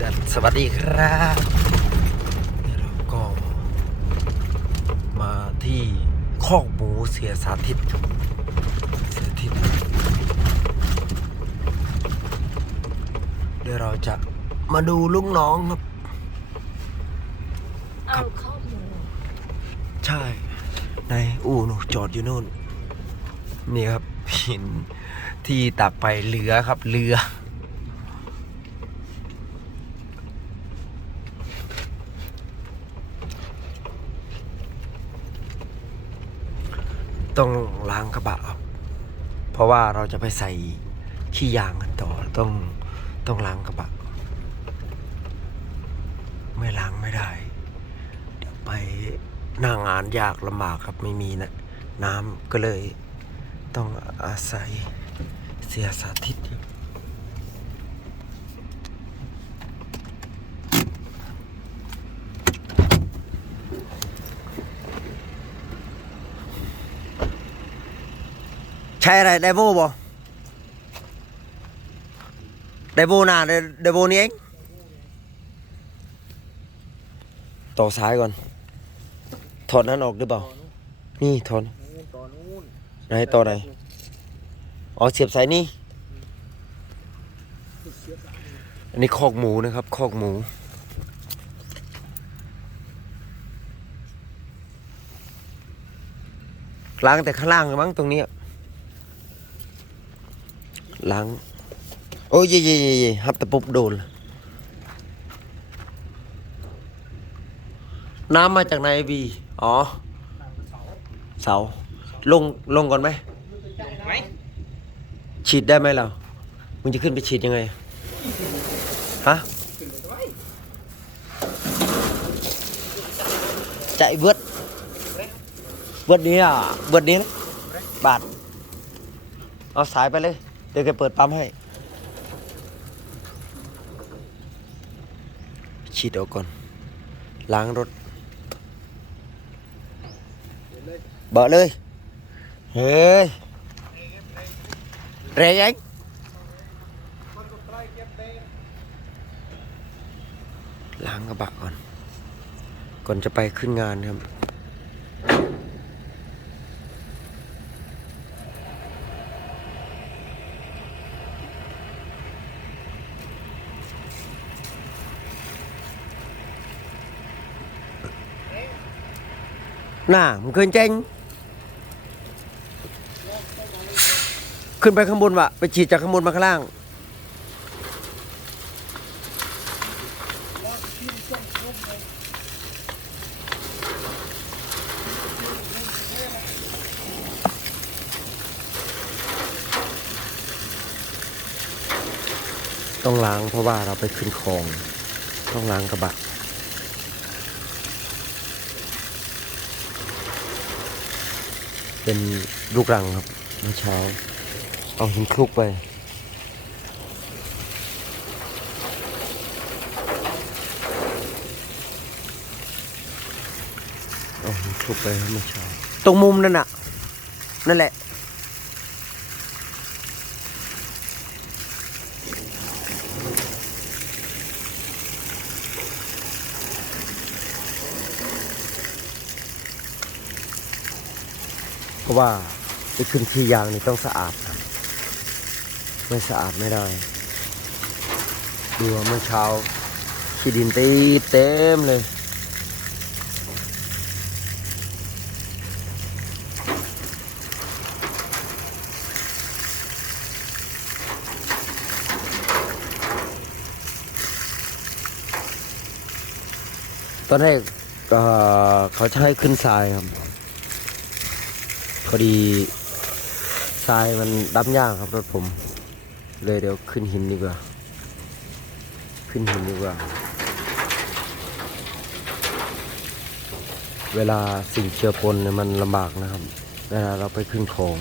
เดนสวัสดีครับนี่เราก็มาที่คอกหมูเสียสาธิตครับเสียทิตเดี๋ยวเราจะมาดูลูกน้องครับ เอาข้อมูลใช่ ในอู่หนูจอดอยู่นู่น นี่ครับหินที่ตักไปเรือครับเรือ ต้องล้างกระบะครับเพราะว่าเราจะไปใส่ขี้ยางกันต่อต้องต้องล้างกระบะ ไม่ล้างไม่ได้ เดี๋ยวไปหน้างานยากลำบากครับไม่มีนะน้ำก็เลยต้องอาศัยเสียสาธิตอยู่ ใช่อะไรไดโวบอไดโวน่ะไดไดโวนี่เองต่อซ้ายก่อน ถอดนั้นออกหรือเปล่า นี่ถอดนู่นต่อไหนต่อไหนอ๋อเสียบสายนี่ อันนี้คอกหมูนะครับ คอกหมูล้างแต่ข้างล่างมั้งตรงนี้ ล้าง โอ้ยเย่เย่เย่เย่ฮับแต่ปุ๊บโดนเลยน้ำมาจากไหนบี อ๋อ เสา ลง ลงก่อนไหมไหม ฉีดได้ไหมเรา มึงจะขึ้นไปฉีดยังไง ฮะ chạy vượt vượt đi à vượt đi bạn เอาสายไปเลย เดี๋ยวแกเปิดปั๊มให้ ฉีดออกก่อน ล้างรถ เบาเลย เฮ้ยเรย anh ล้างกระบะก่อน ก่อนจะไปขึ้นงานครับ น่ามึงเคยเจ๊งขึ้นไปข้างบนวะไปฉีดจากข้างบนมาข้างล่างต้องล้างเพราะว่าเราไปขึ้นคลอง ต้องล้างกระบะ เป็นลูกรังครับเมื่อเช้า เอาหินคลุกไป เอาหินคลุกไปเมื่อเช้า ตรงมุมนั่นน่ะ นั่นแหละ ราะว่าไปขึ้นที่ยางนี่ต้องสะอาดครับ ไม่สะอาดไม่ได้ดูว่าเมื่อเช้าขี้ดินตีเต็มเลยตอนแรกเอ่อเขาจะให้ขึ้นทรายครับ พอดีทรายมันดับยากครับรถผม เลยเดี๋ยวขึ้นหินดีกว่า ขึ้นหินดีกว่า เวลาสิ่งเจือปนเนี่ยมันลำบากนะครับ เวลาเราไปขึ้นของ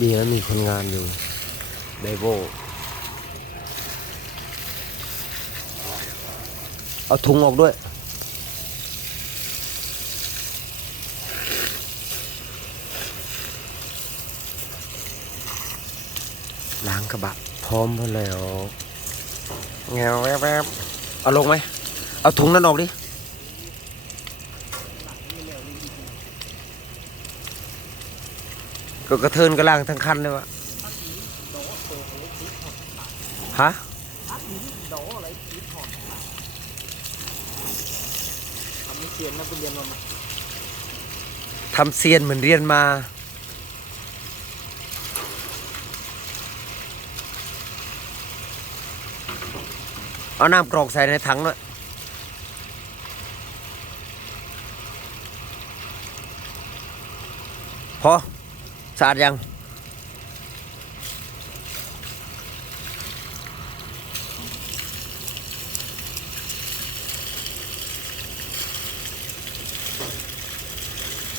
ดีนะมีคนงานอยู่ไดโวเอาถุงออกด้วย ล้างกระบะพร้อมพอแล้วเงาแวบๆเอาลงไหม เอาถุงนั้นออกดิ ก็กระเทินกระล่างทั้งคันเลยวะฮะทำเซียนนะคุณเรียนมาทำเซียนเหมือนเรียนมาเอาน้ำกรอกใส่ในถังด้วยพอ สะอาดยัง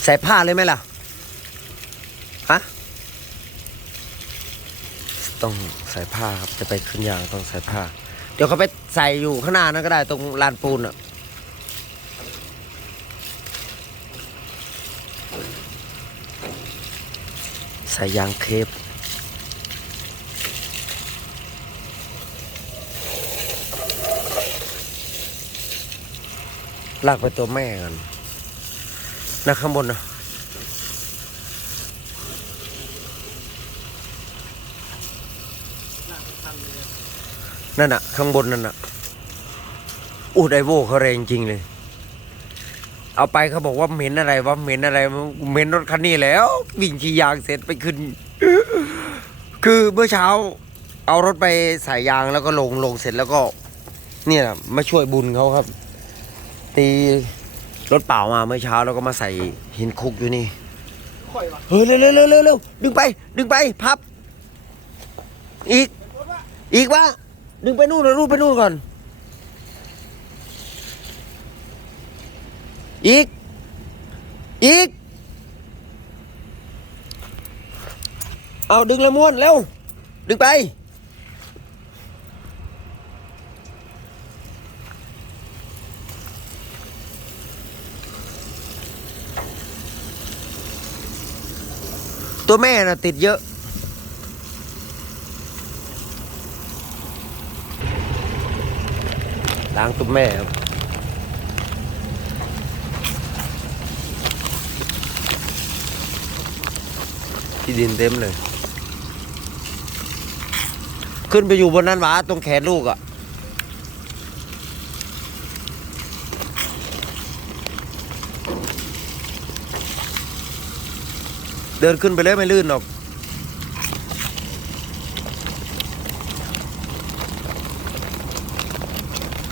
ใส่ผ้าเลยไหมล่ะ ฮะ ต้องใส่ผ้าครับ จะไปขึ้นยางต้องใส่ผ้า เดี๋ยวเขาไปใส่อยู่ข้างหน้านั้นก็ได้ตรงลานปูนอะ ใส่ยางเคปลากไปตัวแม่กันนะข้างบนนะนั่นน่ะข้างบนนั่นน่ะอู้ไดโวเขาแรงจริงเลย เอาไปเขาบอกว่าเหม็นอะไรว่าเหม็นอะไรเหม็นรถคันนี้แล้ววิ่งขี่ยางเสร็จไปขึ้น คือเมื่อเช้า เอารถไปใส่ยางแล้วก็ลงลงเสร็จแล้วก็ เนี่ยมาช่วยบุญเขาครับ ตีรถเปล่ามาเมื่อเช้าแล้วก็มาใส่หินคุกอยู่นี่เฮ้ยเร็วเร็วเร็วเร็วเร็วดึงไป ดึงไปพับ อีก อีกวะดึงไปนู่นนะรูดไปนู่นก่อน อีก อีก เอาดึงละม้วนเร็ว ดึงไป ตัวแม่น่ะติดเยอะล้างตัวแม่ครับ ที่ดินเต็มเลย ขึ้นไปอยู่บนนั้นหวาตรงแขนลูกอะ่ะเดินขึ้นไปเลยไม่ลื่นหรอก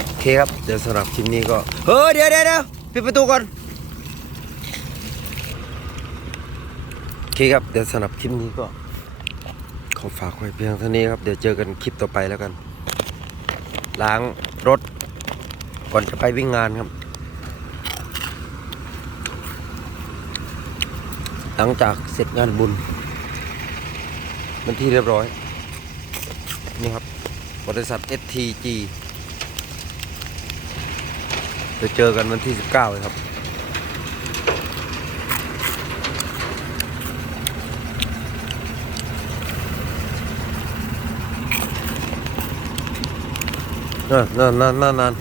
โอเคครับ เดี๋ยวสำหรับคลิปนี้ก็ เฮ้ยเดี๋ยวเดี๋ยวเดี๋ยวปิดประตูก่อน โอ เคครับ เดี๋ยวสำหรับคลิปนี้ก็ ขอฝากไว้เพียงเท่านี้ครับ เดี๋ยวเจอกันคลิปต่อไปแล้วกัน ล้างรถ ก่อนจะไปวิ่งงานครับ หลังจากเสร็จงานบุญเป็นที่เรียบร้อย นี่ครับ บริษัท STG เดี๋ยวเจอกันวันที่ 19เลยครับ นั่นนั่นนั่นนั่นนั่น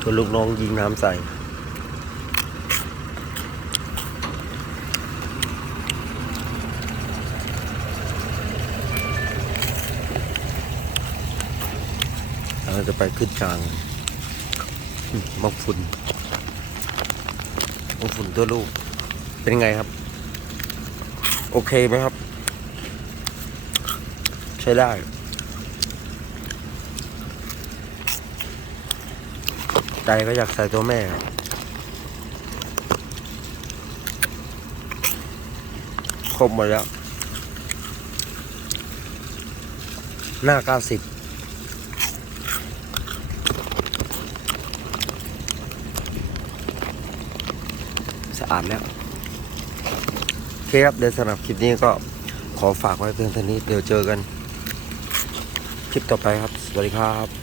ตัวลูกน้องยิงน้ำใส่เราจะไปขึ้นกลางอืมมังฝุ่นมังฝุ่นตัวลูก เป็นไงครับ โอเคไหมครับ ใช้ได้ใจก็อยากใส่ตัวแม่ครบครบหมดแล้ว หน้าเก้าสิบสะอาดแล้วโอเคครับเดี๋ยวสำหรับคลิปนี้ก็ขอฝากไว้เพียงเท่านี้เดี๋ยวเจอกัน คลิปต่อไปครับ สวัสดีครับ